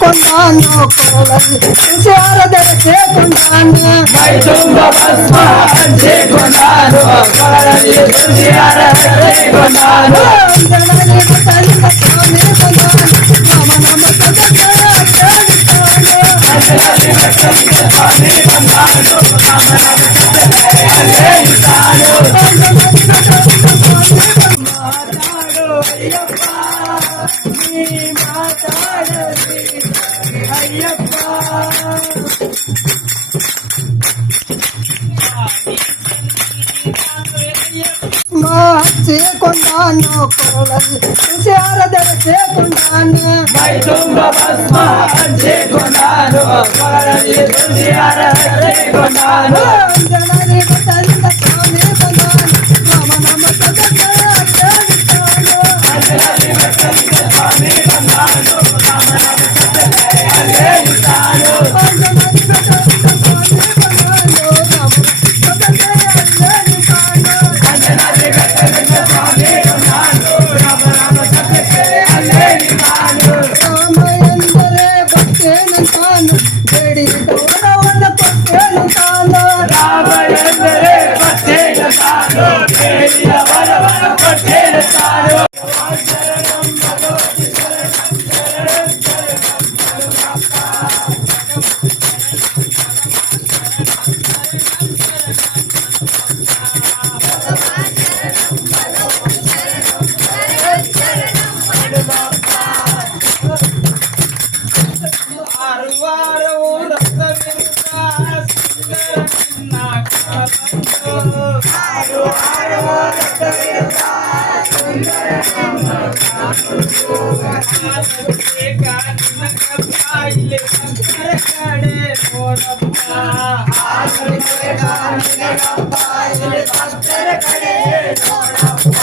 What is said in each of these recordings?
ಕೊಂಡಾನು ಕೊರಳಲ್ಲಿ ತುಷಾರಧರಿಸಿ ಕೊಂಡಾನು ಮೈ ತುಂಬ ಭಸ್ಮ ಹಚ್ಚಿ ಕೊಂಡಾನು ಕೊರಳಲ್ಲಿ ತುಷಾರಧರಿಸಿ ಕೊಂಡಾನು ಅಂಜನನಿ ಬಸಲಿಂಗ ಸ್ವಾಮಿ ಕೊಂಡಾನು ನಾಮ ನಾಮ ಸದಸ್ಯ ಅಂಜನನಿ ಬಸಲಿಂಗ ಸ್ವಾಮಿ ಕೊಂಡಾನು ನಾಮ ನಾಮ ಸದಸ್ಯ ಅಯ್ಯಪ್ಪ ನೀ ಮಾತಾಡಲಿ ಅಯ್ಯಪ್ಪ ಕೊಂಡಾನು ಕೊರಳಲ್ಲಿ ತುಷಾರಧರಿಸಿ ಕೊಂಡಾನು ಮೈ ತುಂಬ ಭಸ್ಮ ಹಚ್ಚಿ ಕೊಂಡಾನು ಕೊರಳಲ್ಲಿ ತುಷಾರಧರಿಸಿ ಕೊಂಡಾನು ಅಂಜನನಿ ಬಸಲಿಂಗ ಸ್ವಾಮಿ ಕೊಂಡಾನು ನಾಮ ನಾಮ ಸದಸ್ಯ ಅಂಜನನಿ ಬಸಲಿಂಗ ಸ್ವಾಮಿ ಕೊಂಡಾನು ನಾಮ ನಾಮ ಸದಸ್ಯ ಅಯ್ಯಪ್ಪ ಅಂಜನನಿ ಬಸಲಿಂಗ ಸ್ವಾಮಿ ಕೊಂಡಾನು ನಾಮ ನಾಮ ಸದಸ್ಯ ಅಯ್ಯಪ್ಪ ರಾಮ ಎಂದರೆ ಭಕ್ತೇನಂತಾನು ಬೇಡಿದವರವನ್ನ ಕೊಟ್ಟೇನಂತಾನು ರಾಮ ಎಂದರೆ ಭಕ್ತೇನ ತಾನು ಬೇಡಿದ ವರವನ ಕೊಟ್ಟೇನ ತಾನು ಶರಣಂ ಭಗವತಿ ಶರಣಂ ಶರಣಂ ಆರುವಾರವು ರಕ್ತವಿರುತ್ತ ಸುಂದರ ನಿನ್ನ ಕಾಲಂದು ಆರುವಾರವು ರಕ್ತವಿರುತ್ತ ಸುಂದರ ನಿನ್ನ ಕಾಲಂದು ನಿನ್ನ ಕಪ್ಪ ಇಲ್ಲಿ ಭಕ್ತರ ಕಡೆ ನೋಡಪ್ಪ ನಿನ್ನ ಕಪ್ಪ ಇಲ್ಲಿ ಭಕ್ತರ ಕಡೆ ನೋಡಪ್ಪ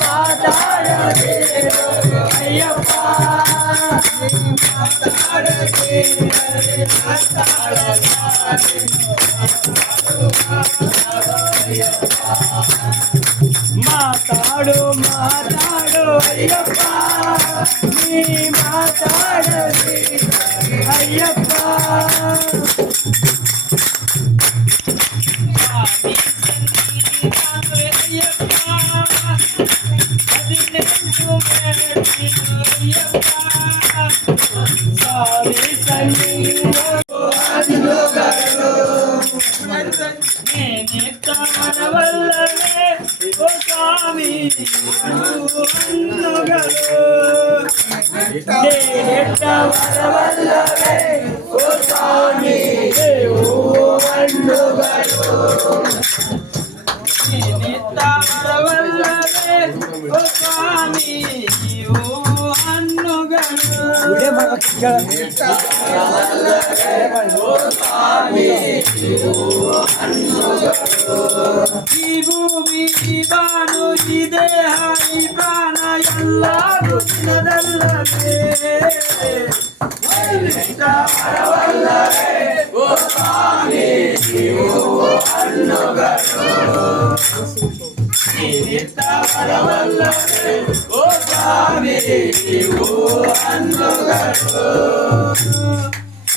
ಮಾತಾಡದೆ ಅಯ್ಯಪ್ಪ ಮಾತಾಡದೆ ಮಾತಾಡು ಮಾತಾಡು ಅಯ್ಯಪ್ಪ ನೀ ಮಾತಾಡದೆ ಅಯ್ಯಪ್ಪ ವರವಲ್ಲವೇ ಓ ಸ್ವಾಮಿ ವರವಲ್ಲವೇ ಓ ಸ್ವಾಮಿ ಹಣ್ಣುಗಳು ವರವಲ್ಲವೇ ಓ ಸ್ವಾಮಿ ಹಣ್ಣುಗಳು ಈ ಭೂಮಿ ಈ ಬಾನು ಈ ದೇಹ ಈ ಪ್ರಾಣ ಎಲ್ಲ ಗುಣದಲ್ಲವೇ ವರವಲ್ಲವೇ ಓ ಸ್ವಾಮಿ ಹಣ್ಣುಗಳು ವರವಲ್ಲವೇ ಓ ಸ್ವಾಮಿ ಹಣ್ಣುಗಳು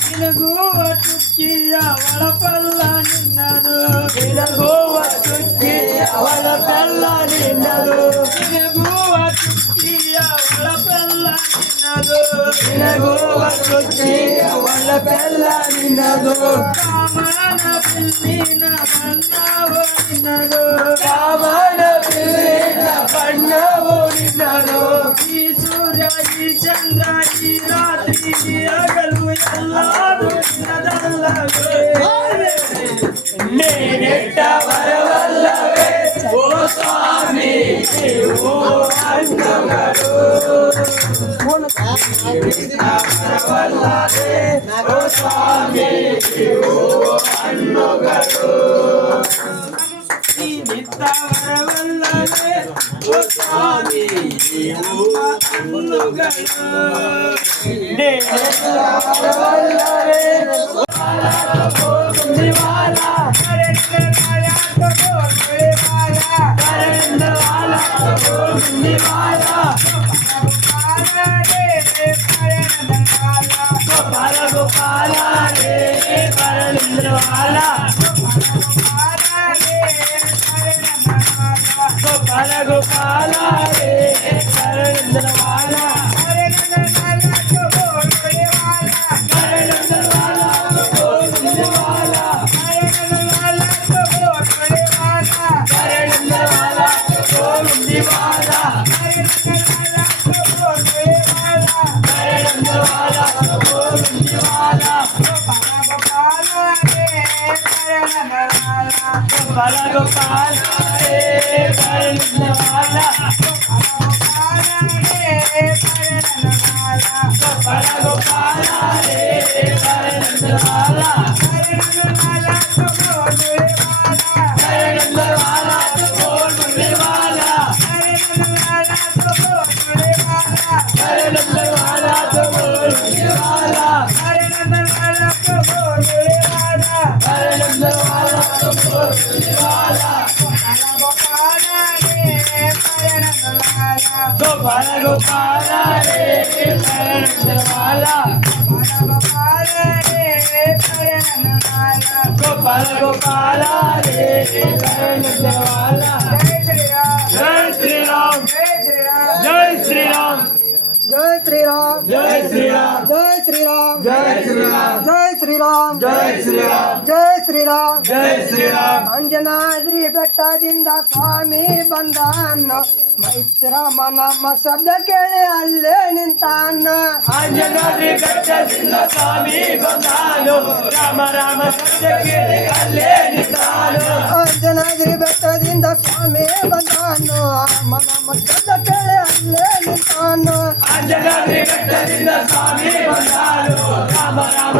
ನಿನಗುವ ಚುಕ್ಕಿಯ ಒಳಪಲ್ಲ ನಿನ್ನದು ನಿನಗುವ ಚುಕ್ಕಿಯ ಒಳಪಲ್ಲ ನಿನ್ನದು ನಿನಗುವ ಚುಕ್ಕಿಯ ಒಳಪಲ್ಲ ನಿನ್ನದು ನಿನಗುವ ಚುಕ್ಕಿಯ ಒಳಪಲ್ಲ ನಿನ್ನದು ಕಾಮನ ಬಿಲ್ಲಿನ ಬಣ್ಣವು ನಿನ್ನದು ಕಾಮನ ಬಿಲ್ಲಿನ ಬಣ್ಣವು ನಿನ್ನದು ಈ ಸೂರ್ಯ ಈ ಚಂದ್ರ ಈ ರಾತ್ರಿ ಈ ಹಗಲು ಎಲ್ಲರೂ ನಿನ್ನದಲ್ಲವೇ ನೀನೆಟ್ಟ ವರವಲ್ಲವೇ ಓ ಸ್ವಾಮಿ ಓ ಹಣ್ಣುಗಳು ವರವಲ್ಲವೇ ಓ ಸ್ವಾಮಿ ವರವಲ್ಲವೇ ಓ ಸ್ವಾಮಿ ನಮ್ಮ ಅನ್ನುಗಳು गोपाल रे परलिंद्र वाला गोपाल गोपाल रे परलिंद्र वाला गोपाल गोपाल रे परलिंद्र वाला गोपाल गोपाल रे परलिंद्र वाला परलिंद्र वाला तो बोल मुझे वाला परलिंद्र वाला तो बोल मुझे वाला परलिंद्र वाला तो बोल मुझे वाला गोपाल गोपाल रे परलिंद्र वाला गोपाल गोपाल रे परलिंद्र वाला जय श्री राम जय श्री राम जय श्री राम जय श्री राम जय श्री राम जय श्री राम जय श्री राम जय श्री राम जय श्री राम जय श्री राम ಅಂಜನಾದ್ರಿ ಬೆಟ್ಟದಿಂದ ಸ್ವಾಮಿ ಬಂದಾನ ಮೈತ್ರಮನ ಶಬ್ದ ಕೇಳಿ ಅಲ್ಲೇ ನಿಂತಾನ ಅಂಜನಾದ್ರಿ ಬೆಟ್ಟದಿಂದ ಸ್ವಾಮಿ ಬಂದಾನು ರಾಮ ರಾಮ ಶಬ್ದ ಕೇಳಿ ಅಲ್ಲೇ ನಿಂತಾನು ಅಂಜನಾದ್ರಿ ಬೆಟ್ಟದಿಂದ ಸ್ವಾಮಿ ಬಂದಾನು ಮನ ಶಬ್ದ ಕೇಳಿ ಅಲ್ಲೇ ನಿಂತಾನ ಅಂಜನಾದ್ರಿ ಬೆಟ್ಟದಿಂದ ಸ್ವಾಮಿ ಬಂದಾನು ರಾಮ ರಾಮ